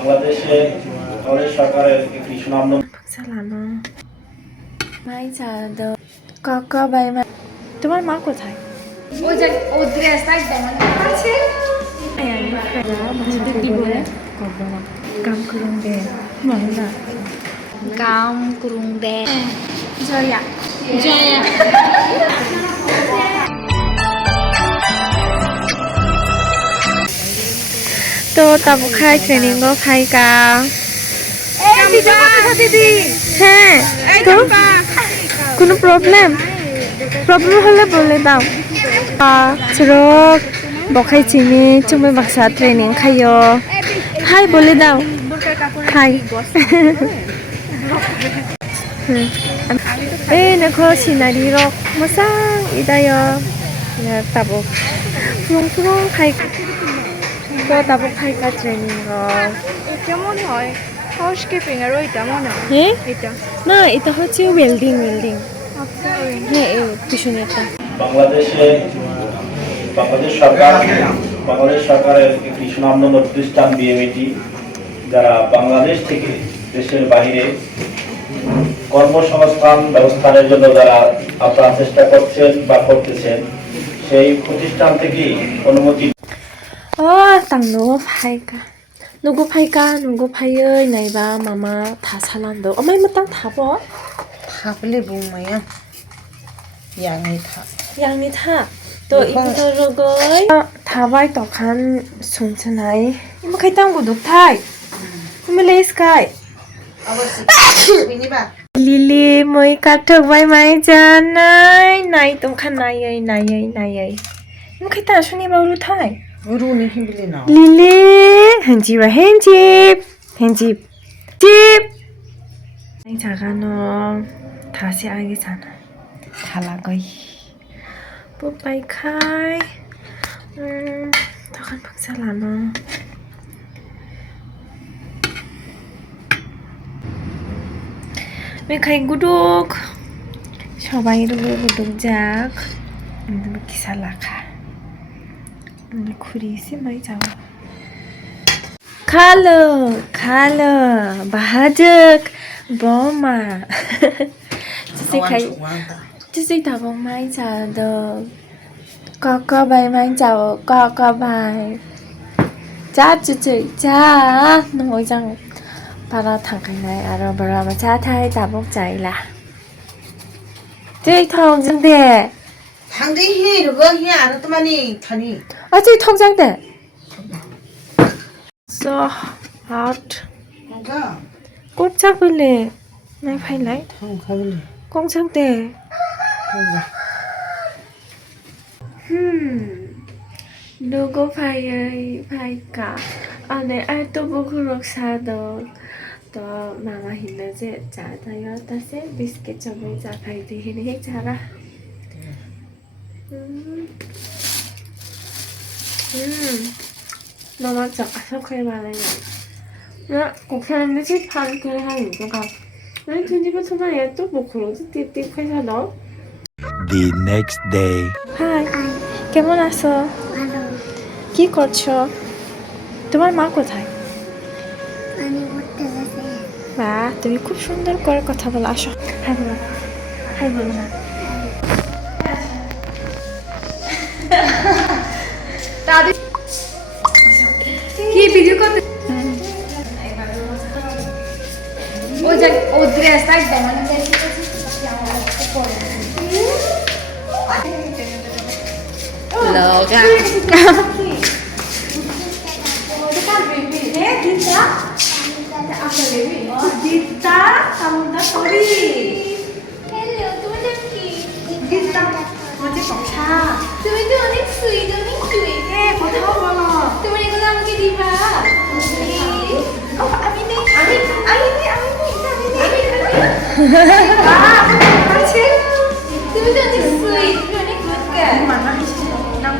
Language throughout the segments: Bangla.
বাংলাদেশে আমাদের সরকারের একটি সুনামধন্য সালানো মাই চাঁদ কাকা বাই মা তোমার মা কোথায় ওই যে ওদের রাস্তায় দমন আছে কি বলে কাম করুন দে মানা কাম করুন দে জয়া জয়া তো তাবো খাই ট্রেনিং গো খাই কা দিদি হ্যাঁ তো কোনো প্রবলেম হলে বলে দাও চুরক বখাই চিনি চুমি বাক্সা ট্রেনিং খাইও হাই বলে দাও হাই এই দেখো সিনারি রক মোসাং ইদায় তাবো ফুরং খাই তো তাবো খাই কা ট্রেনিং রক কেমন হয় হাউসকিপিং আর ওইটা মনে হয় হ্যাঁ এটা না এটা হচ্ছে ওয়েল্ডিং হ্যাঁ এই পিছনেরটা বাংলাদেশ সরকারের একটি সুনামধন্য প্রতিষ্ঠান বিএমইটি যারা বাংলাদেশ থেকে দেশের বাইরে কর্মসংস্থান ব্যবস্থানের জন্য যারা আপনারা চেষ্টা করছেন বা করতেছেন সেই প্রতিষ্ঠান থেকে অনুমতি 당노 파이가 누구 파이의 나이바 마마 다 살란도 엄마 이모 땅 타보 타블레 봉마야 양이 타 양이 타또 이부터 로고이 타바이 떡한 송천하이 이모 카이 땅고 녹타이 이모 레이스카이 비니바 लिली moi काठक बाई माई जानाय नाय तमखान नायै इमो खाय ता सुनि बावलु थाय 우루니 힘들리 나 लिली हेंजिबा हेंजिब 집 이 자가노 다시 알겠잖아 달라거이 뽀빠이 카이 더간 박살나노 মেখাই গুদুক সবাই রুবে গুদুক যাক আমি কিসা লাখা আমি খুরিছি মাই যাও খালো বাহাজক বমা 지지 다봉 마이 자도 까까 바이 마이 자오 까까 바이 자 쯔쯔 자 너장 바라 당카이나이 아로 바라마 자타이 다봉 자이라 제이 통장대 당대 해 이거 해 알았더만이 타니 아 제이 통장대 so hot 뭔가 꽃잡을래 나이 파일라이 가볼래 공장대 뭔가 누구 파이까 안에 알또 보그럭 사도 또 마마 힘내지 자다요 다시 비스켓 접을 자 파이드 히리 자라 너무 작아서 그래 말해요 나 곡사람들 칠판 그래 하는 거가 아니 그 집에서 나 얘 또 뭐 그러지 띠띠 회사 너 The next day. High কেমন আছো কি করছো তোমার মা কোথায় বা তুমি খুব সুন্দর করে কথা বলো আসো হাই বলো না কি ভিডিও করতে ওই যে ওদের রাস্তায় দমন 너가 দিতা সামুদা সরি হ্যালো তুমি নাম কি দিতা মজে কথা তুমি তো অনেক সুইট এ কথা বলো তুমি এগুলো আমাকে দিবা আমি নেই আছে তুমি তো অনেক সুইট তুমি অনেক গুড গার্ল মানা হিসেবে নাম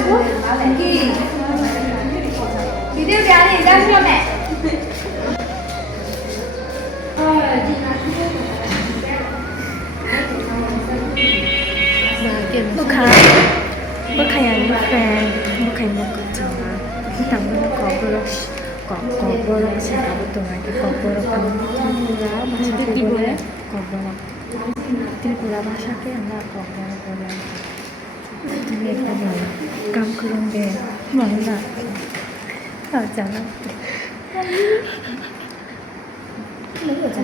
What? 비디오 안에 일하시려면. Bức hình fan bức hình một cực chẳng khi tặng nó có blog có blog sẽ có một tuần này có blog là bahasa Tripura có blog Tripura bahasa ke anda có blog ini apa kam kurung deh mana jangan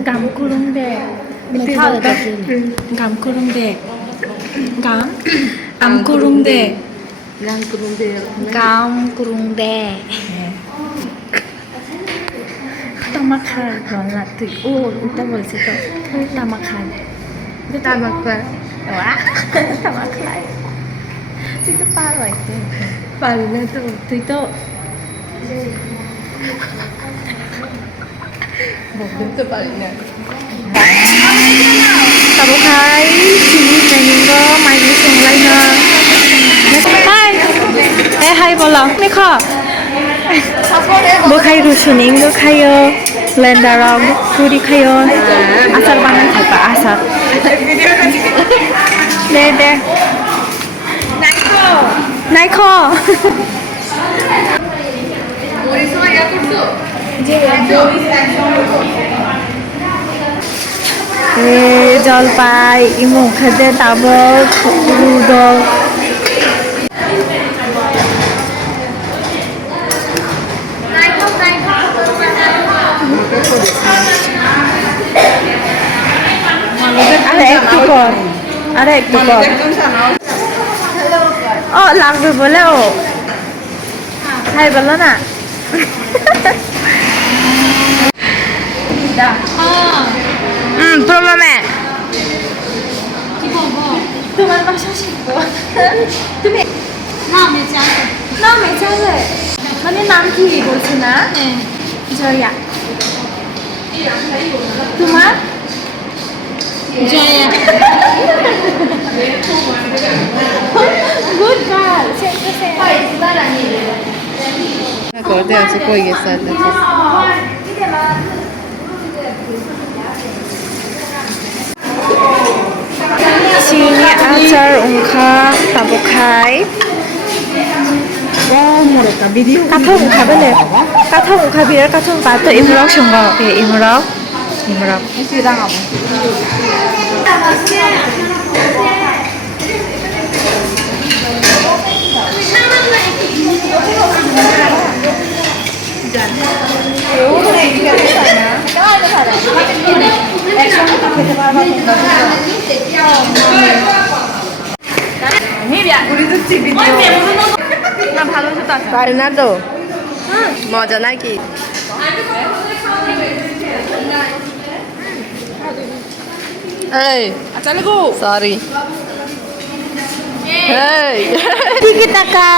kam kurung deh kam kurung deh Am kurung de. Gam kurung de. Tamakan wala tu. Oh, kita boleh situ. Tamakan. Tamakkan. Wah, tamakan. Itu parah itu. Parah tu. Itu. Bukan tu paling. Tabukai, sini menu mai đi xuống lại nè. Hi. Hi bolong. Ni kho. Bữa khai rồi xuống nín, bữa khai lên đà rong, bữa đi khai asal banan thay pa asal. Đây. Naiko. জলপাই ইমো খাদ্যে তাবক রুদক আরে একটু কর ও লাগবে বলে ও খাই বলো না প্রবলেমে তোমার বাসা শিখবো তুমি নামে চালে মানে নাম কি বলছো না জয়া তোমার জয়া গুড গার্ল Acorde আছে কই গেছে Sini acar ungka tabukai. Kata ungka bele. Kata ungka biar kata ungka tu imrok sunggo. Imrok. পারে না তো মজা নাকি এই সরি Tiki taka.